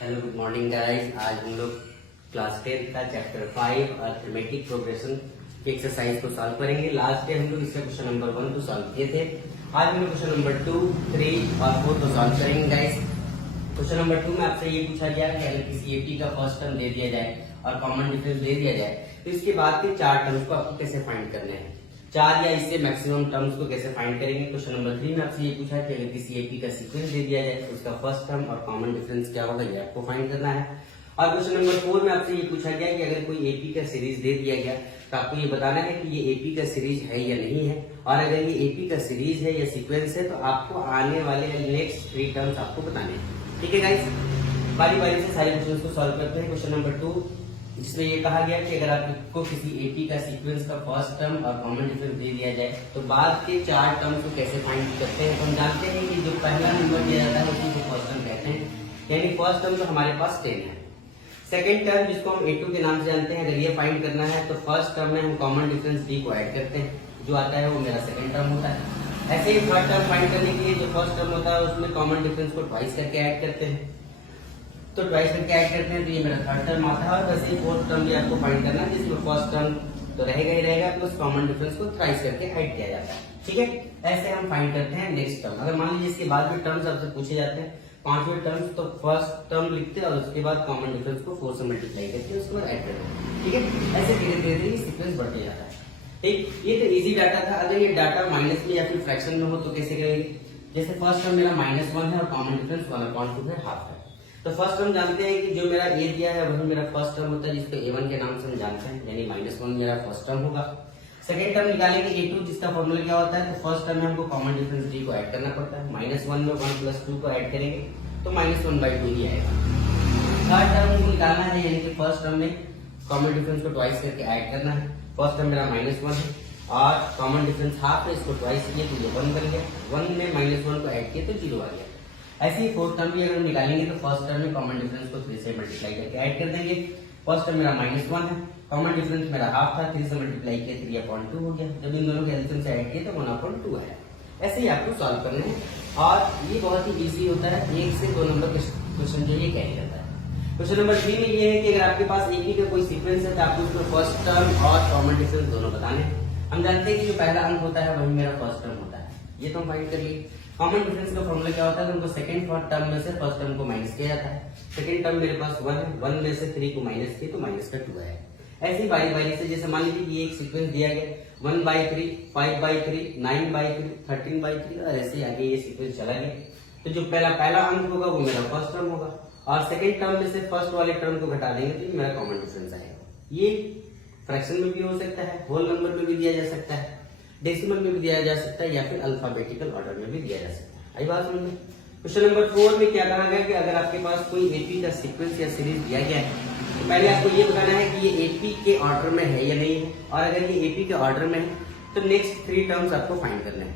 Hello good morning guys. आज हम लोग क्लास 10 का चैप्टर 5 अर्थमेटिक प्रोग्रेशन की एक्सरसाइज को सॉल्व करेंगे। लास्ट डे हम लोग इसका क्वेश्चन नंबर 1 को सॉल्व किए थे। आज हम लोग क्वेश्चन नंबर 2, 3 और 4 को सॉल्व करेंगे गाइस। क्वेश्चन नंबर 2 में आपसे ये पूछा गया कि अगर किसी एपी का फर्स्ट टर्म दे दिया जाए और कॉमन डिफरेंस दे दिया जाए तो इसके बाद के 4 टर्म्स को आपको कैसे फाइंड करने हैं, 4 या इससे मैक्सिमम टर्म्स को कैसे फाइंड करेंगे। क्वेश्चन नंबर 3 में आपसे ये पूछा है कि अगर किसी एपी का सीक्वेंस दे दिया जाए तो उसका फर्स्ट टर्म और कॉमन डिफरेंस क्या होगा, ये आपको फाइंड करना है। और क्वेश्चन नंबर 4 में आपसे ये पूछा गया कि अगर कोई एपी का सीरीज दे दिया गया तो आपको ये बताना है कि ये एपी का सीरीज है या नहीं है, और अगर ये एपी का सीरीज है या सीक्वेंस है तो आपको आने वाले नेक्स्ट 3 टर्म्स आपको बताने हैं। ठीक है गाइस, बारी बारी से सारे क्वेश्चन को सॉल्व करते हैं। क्वेश्चन नंबर 2 जिसमें ये कहा गया कि अगर आपको किसी एपी का सीक्वेंस का फर्स्ट टर्म और कॉमन डिफरेंस दे दिया जाए तो बाद के 4 टर्म्स को कैसे फाइंड करते हैं। तो हम जानते हैं कि जो पहला नंबर दिया जाता है उसी को फर्स्ट टर्म कहते हैं, यानी फर्स्ट टर्म तो हमारे पास 10 है। सेकंड टर्म जिसको हम A2 के नाम से जानते हैं, अगर ये फाइंड करना है तो फर्स्ट टर्म में हम कॉमन डिफरेंस D को ऐड करते हैं, जो आता है वो मेरा सेकंड टर्म होता है। ऐसे ही थर्ड टर्म फाइंड करने के लिए जो फर्स्ट टर्म होता है उसमें कॉमन डिफरेंस को ट्वाइस करके ऐड करते हैं, तो ट्वाइस करके ऐड करते हैं तो ये मेरा थर्ड टर्म आता है। और वैसे ही फोर्थ टर्म भी आपको फाइंड करना है जिसमें फर्स्ट टर्म तो रहेगा ही रहेगा प्लस कॉमन डिफरेंस को थ्राइस करके ऐड किया जाता है। ठीक है, ऐसे हम फाइंड करते हैं नेक्स्ट टर्म। अगर मान लीजिए इसके बाद में टर्म्स आपसे पूछे जाते हैं 5वें टर्म्स, तो फर्स्ट टर्म लिखते हैं और उसके बाद कॉमन डिफरेंस को 4 से मल्टीप्लाई करके उसके बाद ऐड करते हैं। ठीक है, ऐसे धीरे धीरे सीक्वेंस बढ़ते जाता है। ठीक, ये तो इजी डाटा था। अगर ये डाटा माइनस में या फिर फ्रैक्शन में हो तो कैसे करेंगे। जैसे फर्स्ट टर्म मेरा -1 है और कॉमन डिफरेंस 1/2 है, हाफ है। तो फर्स्ट टर्म जानते हैं कि जो मेरा ए दिया है वही मेरा फर्स्ट टर्म होता है, जिसको A1 के नाम से हम जानते हैं, यानी -1 मेरा फर्स्ट टर्म होगा। सेकंड टर्म निकालेंगे A2, जिसका फॉर्मूला क्या होता है, तो फर्स्ट टर्म में हमको कॉमन डिफरेंस D को ऐड करना पड़ता है। -1 में 1 + 2 को ऐड करेंगे तो -1/2 ही आएगा। थर्ड टर्म को निकालना है, यानी कि फर्स्ट टर्म में कॉमन डिफरेंस को ट्वाइस करके ऐड करना है। फर्स्ट टर्म मेरा -1 है और कॉमन डिफरेंस हाफ है, इसको ट्वाइस किए तो ये 1 बन गया। 1 में -1 को ऐड किए तो 0 आ गया। ऐसे ही फोर्थ टर्म भी अगर हम निकालेंगे तो फर्स्ट टर्म में कॉमन डिफरेंस को 3 से मल्टीप्लाई करके ऐड कर देंगे। फर्स्ट टर्म मेरा -1 है, कॉमन डिफरेंस मेरा हाफ था, 3 से मल्टीप्लाई किया 3/2 हो गया। जब इन दोनों के एलसीएम से ऐड किए तो 1/2 आया। ऐसे ही आपको सॉल्व करना है और ये बहुत ही इजी होता है। 1 से 2 नंबर क्वेश्चन जो ये कैरी करता है। क्वेश्चन नंबर 3 में ये है कि अगर आपके पास एपी का कोई सीक्वेंस है तो आपको उसमें फर्स्ट टर्म और कॉमन डिफरेंस दोनों बताने हैं। हम जानते हैं कि जो पहला अंक होता है वही मेरा फर्स्ट टर्म होता है, ये तो हम फाइंड कर लिए। कॉमन डिफरेंस का फॉर्मूला क्या होता है, तो उनको सेकंड टर्म में से फर्स्ट टर्म को माइनस किया जाता है। सेकंड टर्म मेरे पास 1 है, 1 में से 3 को माइनस किया तो -2 है। ऐसे ही बारी बारी से, जैसे मान लीजिए ये एक सीक्वेंस दिया गया 1/3, 5/3, 9/3, 13/3 और ऐसे आगे ये सीक्वेंस चला गया। तो जो पहला अंक होगा वो मेरा फर्स्ट टर्म होगा और सेकंड टर्म में से फर्स्ट वाले टर्म को घटा देंगे तो ये मेरा कॉमन डिफरेंस आएगा। ये फ्रैक्शन में भी हो सकता है, होल नंबर में भी दिया जा सकता है, डेसिमल में भी दिया जा सकता है या फिर अल्फाबेटिकल ऑर्डर में भी दिया जा सकता है। आई बात समझ में। क्वेश्चन नंबर 4 में क्या कहा गया कि अगर आपके पास कोई एपी का सीक्वेंस या सीरीज दिया गया है तो पहले आपको ये बताना है कि ये एपी के ऑर्डर में है या नहीं है, और अगर ये एपी के ऑर्डर में है तो नेक्स्ट 3 टर्म्स आपको फाइंड करने हैं।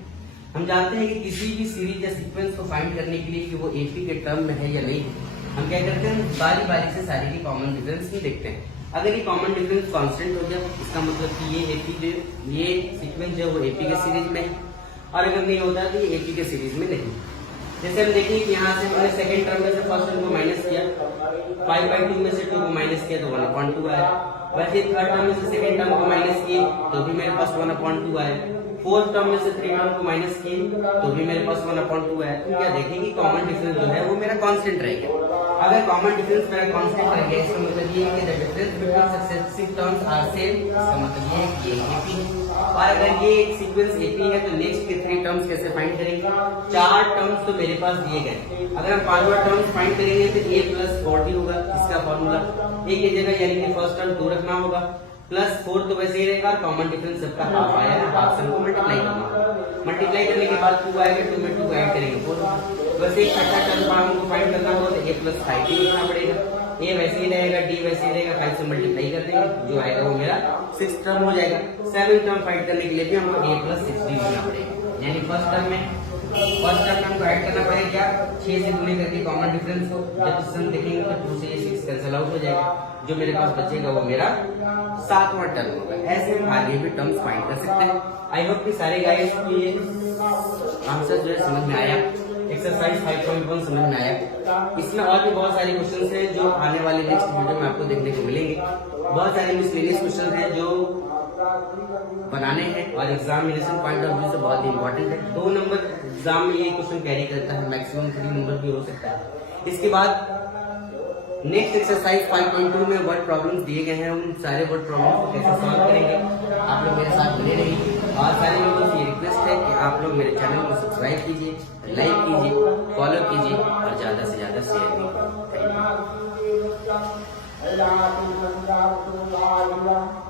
हम जानते हैं कि किसी भी सीरीज या सीक्वेंस को फाइंड करने के लिए कि वो एपी के टर्म में है या नहीं है, हम क्या करते हैं, बारी बारी से सारी की कॉमन डिफरेंस ही देखते हैं। अगर ये कॉमन डिफरेंस कांस्टेंट हो गया इसका मतलब कि ये एपी जो ये सीक्वेंस जो वो एपी के सीरीज में है, और अगर नहीं होता तो ये एपी के सीरीज में नहीं। जैसे हम देखें कि यहाँ से हमने सेकंड टर्म में से फर्स्ट टर्म को माइनस किया, 5/2 में से 2 को माइनस किया तो 1/2 आया। वैसे थर्ड टर्म में से सेकंड टर्म को माइनस किए तो भी मेरे पास 1/2 आया। फोर्थ टर्म में से 3 टर्म को माइनस किए तो भी मेरे पास 1/2 आया। तो क्या देखेंगे कॉमन डिफरेंस जो है वो मेरा कांस्टेंट रहेगा। अगर कॉमन डिफरेंस मेरा कांस्टेंट रहेगा इसका मतलब ये है कि the difference between successive terms are same, इसका मतलब ये है कि ये एपी है। और अगर ये एक सीक्वेंस एपी है तो नेक्स्ट के 3 टर्म्स कैसे फाइंड करेंगे। 4 टर्म्स तो मेरे पास दिए गए, अगर हम 5वां टर्म्स फाइंड करेंगे तो a + 40 होगा। इसका फॉर्मूला a की जगह यानी कि फर्स्ट टर्म 2 रखना होगा, +4 तो वैसे ही रहेगा और कॉमन डिफरेंस सबका हाफ आया है, हाफ से हमको मल्टीप्लाई करना होगा। मल्टीप्लाई करने के बाद 2 आएगा, 2 में 2 ऐड करेंगे 4। वैसे ही छठा टर्म हमको फाइंड करना होगा तो a + 5 लिखना पड़ेगा। a वैसे ही रहेगा, d वैसे ही रहेगा, 5 से मल्टीप्लाई कर देंगे, जो आएगा वो मेरा 6 टर्म हो जाएगा। 7 टर्म फाइंड करने के लिए भी हमको a + 6d लिखना पड़ेगा, यानी फर्स्ट टर्म में फर्स्ट टर्म हमको ऐड करना पड़ेगा क्या, 6 से गुणे करके कॉमन डिफरेंस को। जब सम देखेंगे तो 2 से ये 6 कैंसिल आउट हो जाएगा, जो मेरे पास बचेगा वो मेरा 7वां टर्म होगा। ऐसे हम आगे भी टर्म्स फाइंड कर सकते हैं। आई होप कि सारे गाइस को ये आंसर जो है समझ में आया। एक्सरसाइज 5.1 समझ में आया। इसमें और भी बहुत सारे क्वेश्चन हैं जो आने वाले नेक्स्ट वीडियो में आपको देखने को मिलेंगे। बहुत सारे मिसलेनियस क्वेश्चन हैं जो बनाने हैं और एग्जामिनेशन पॉइंट ऑफ व्यू से बहुत इंपॉर्टेंट है। 2 नंबर एग्जाम में ये क्वेश्चन कैरी करता है, मैक्सिमम 3 नंबर भी हो सकता है। इसके बाद नेक्स्ट एक्सरसाइज 5.2 में वर्ड प्रॉब्लम्स दिए गए हैं, उन सारे वर्ड प्रॉब्लम्स को कैसे सॉल्व करेंगे आप लोग मेरे साथ बने रहिए। और सारे लोगों से ये रिक्वेस्ट है कि आप लोग मेरे चैनल को सब्सक्राइब कीजिए, लाइक कीजिए, फॉलो कीजिए और ज्यादा से ज्यादा शेयर भी कीजिए। Thank you.